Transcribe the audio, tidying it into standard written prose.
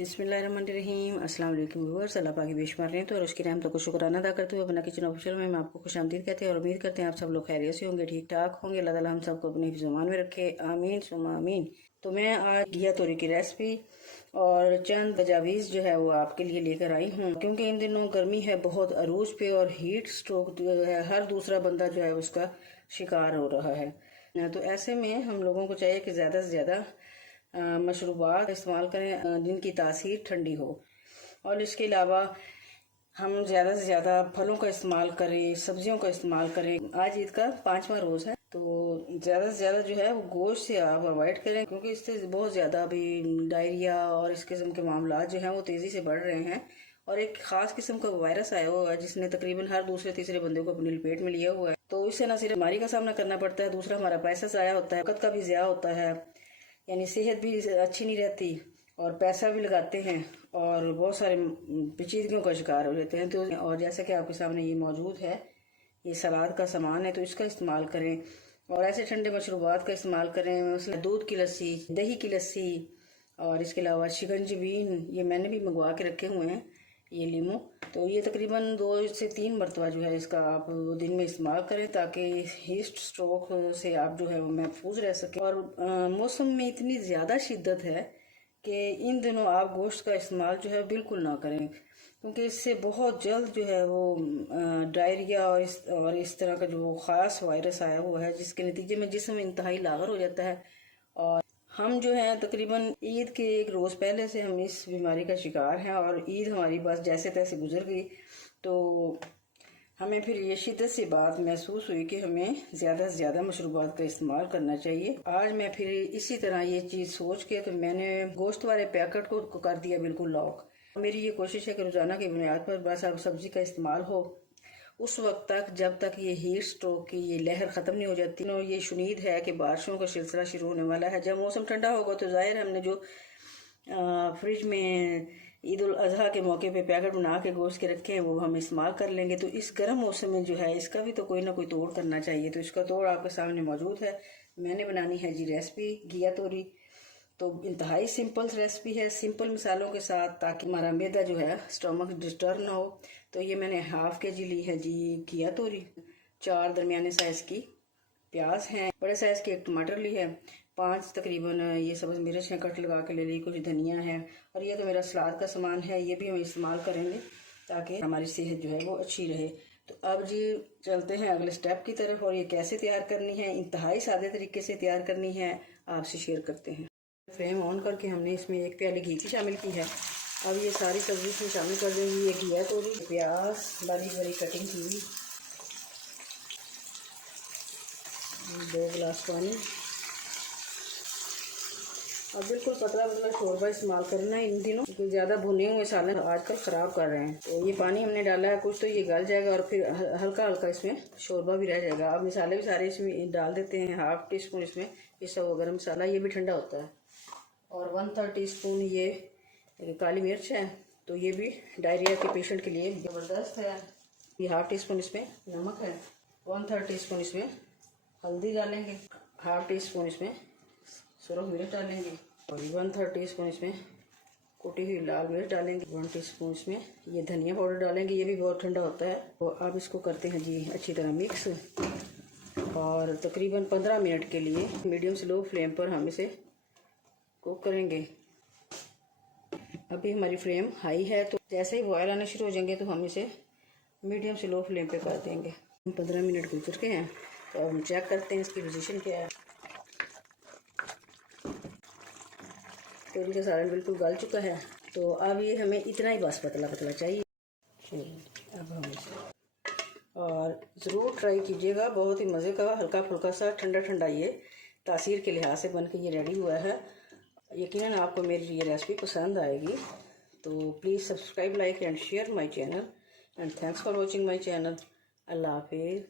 बिस्मिल्लाहिर्रहमानिर्रहीम। अस्सलाम वालेकुम व्यूअर्स, अल्लाह पाक की बेशुमार हैं तो और उसकी रहमतों को शुक्राना अदा करते हुए अपना किचन ऑफिशियल में आपको खुशामदीद कहते हैं और उम्मीद करते हैं आप सब लोग खैरियत से होंगे, ठीक ठाक होंगे। अल्लाह ताला हम सबको अपने ज़ुबान में रखे, आमीन सुम्मा आमीन। तो मैं आज घिया तोरी की रेसिपी और चंद तजावीज़ जो है वो आपके लिए लेकर आई हूँ, क्योंकि इन दिनों गर्मी है बहुत अरूज पे और हीट स्ट्रोक जो है हर दूसरा बंदा जो है उसका शिकार हो रहा है। तो ऐसे में हम लोगों को चाहिए कि ज़्यादा से ज़्यादा मशरूबात इस्तेमाल करें जिनकी तासीर ठंडी हो, और इसके अलावा हम ज़्यादा से ज़्यादा फलों का इस्तेमाल करें, सब्जियों का इस्तेमाल करें। आज ईद का 5वां रोज़ है, तो ज़्यादा से ज़्यादा जो है वो गोश्त से आप अवॉइड करें, क्योंकि इससे बहुत ज़्यादा अभी डायरिया और इस किस्म के मामला जो हैं वो तेज़ी से बढ़ रहे हैं। और एक ख़ास किस्म का वायरस आया हुआ है जिसने तकरीबन हर दूसरे तीसरे बंदे को अपनी लपेट में लिया हुआ है। तो इससे न सिर्फ बीमारी का सामना करना पड़ता है, दूसरा हमारा पैसा ज़ाया होता है, वक़्त का भी ज़ाया होता है, यानी सेहत भी अच्छी नहीं रहती और पैसा भी लगाते हैं और बहुत सारे पेचीदगियों का शिकार हो जाते हैं। तो और जैसा कि आपके सामने ये मौजूद है, ये सलाद का सामान है, तो इसका इस्तेमाल करें और ऐसे ठंडे मशरूबात का इस्तेमाल करें, मसलन दूध की लस्सी, दही की लस्सी और इसके अलावा शिकंजबीन ये मैंने भी मंगवा के रखे हुए हैं, ये लीमू। तो ये तकरीबन 2 से 3 मरतबा जो है इसका आप दिन में इस्तेमाल करें, ताकि हीट स्ट्रोक से आप जो है वो महफूज रह सकें। और मौसम में इतनी ज़्यादा शिद्दत है कि इन दिनों आप गोश्त का इस्तेमाल जो है बिल्कुल ना करें, क्योंकि इससे बहुत जल्द जो है वो डायरिया और इस तरह का जो ख़ास वायरस आया हुआ है, जिसके नतीजे में जिस्म इंतहाई लागर हो जाता है। और हम जो हैं तकरीबन ईद के एक रोज़ पहले से हम इस बीमारी का शिकार हैं और ईद हमारी बस जैसे तैसे गुजर गई। तो हमें फिर ये शिद्दत से बात महसूस हुई कि हमें ज़्यादा से ज़्यादा मशरूबात का इस्तेमाल करना चाहिए। आज मैं फिर इसी तरह ये चीज़ सोच के तो मैंने गोश्त वाले पैकेट को कर दिया बिल्कुल लॉक। मेरी ये कोशिश है कि रोज़ाना की बुनियाद पर बस अब सब्ज़ी का इस्तेमाल हो उस वक्त तक जब तक ये हीट स्ट्रोक की ये लहर ख़त्म नहीं हो जाती। तो ये शुनीद है कि बारिशों का सिलसिला शुरू होने वाला है। जब मौसम ठंडा होगा तो ज़ाहिर हमने जो फ्रिज में ईद उल अजहा के मौके पे पैकेट बना के गोश्त के रखे हैं वो हम इस्तेमाल कर लेंगे। तो इस गर्म मौसम में जो है इसका भी तो कोई ना कोई तोड़ करना चाहिए। तो इसका तोड़ आपके सामने मौजूद है। मैंने बनानी है जी रेसिपी घिया तोरी। तो इंतहाई सिंपल रेसिपी है, सिंपल मसालों के साथ, ताकि हमारा मैदा जो है स्टमक डिस्टर्ब ना हो। तो ये मैंने हाफ के जी ली है जी घिया तोरी, 4 दरमियाने साइज़ की प्याज हैं, बड़े साइज़ की एक टमाटर ली है, 5 तकरीबन ये सब्ज़ मिर्च हैं कट लगा के ले ली, कुछ धनिया है, और ये तो मेरा सलाद का सामान है, ये भी हम इस्तेमाल करेंगे ताकि हमारी सेहत जो है वो अच्छी रहे। तो अब जी चलते हैं अगले स्टेप की तरफ, और ये कैसे तैयार करनी है, इंतहाई सादे तरीके से तैयार करनी है, आपसे शेयर करते हैं। फ्लेम ऑन करके हमने इसमें 1 प्याली घी की शामिल की है। अब ये सारी सब्जी इसमें शामिल कर देंगे। ये घिया तोरी, प्याज बारीक बारीक कटिंग की, 2 गिलास पानी। अब बिल्कुल पतला पतला शोरबा इस्तेमाल करना है इन दिनों, क्योंकि ज़्यादा भुने हुए सालन आजकल ख़राब कर रहे हैं। तो ये पानी हमने डाला है, कुछ तो ये गल जाएगा और फिर हल्का हल्का इसमें शोरबा भी रह जाएगा। अब मसाले भी सारे इसमें डाल देते हैं। हाफ टी स्पून इसमें पिसा हुआ गरम मसाला, ये भी ठंडा होता है, और 1/3 टीस्पून ये काली मिर्च है, तो ये भी डायरिया के पेशेंट के लिए ज़बरदस्त है। ये हाफ टी स्पून इसमें नमक है, 1/3 टीस्पून इसमें हल्दी डालेंगे, हाफ टी स्पून इसमें सुरख मिर्च डालेंगे, और 1/3 टीस्पून इसमें कुटी हुई लाल मिर्च डालेंगे, 1 टीस्पून इसमें ये धनिया पाउडर डालेंगे, ये भी बहुत ठंडा होता है। तो अब इसको करते हैं जी अच्छी तरह मिक्स, और तकरीबन 15 मिनट के लिए मीडियम से लो फ्लेम पर हम इसे कुक करेंगे। अभी हमारी फ्लेम हाई है, तो जैसे ही बॉयल आना शुरू हो जाएंगे तो हम इसे मीडियम से लो फ्लेम पे कर देंगे। 15 मिनट गुजर के हैं, तो अब हम चेक करते हैं इसकी पोजीशन क्या है। तोरी का सालन बिल्कुल गल चुका है, तो अब ये हमें इतना ही बस पतला पतला चाहिए। अब हम इसे और ज़रूर ट्राई कीजिएगा, बहुत ही मज़े का हल्का फुल्का सा ठंडा ठंडा ये तासीर के लिहाज से बन के ये रेडी हुआ है। यकीनन आपको मेरी ये रेसिपी पसंद आएगी। तो please subscribe, like and share my channel, and thanks for watching my channel. Allah हाफिज़।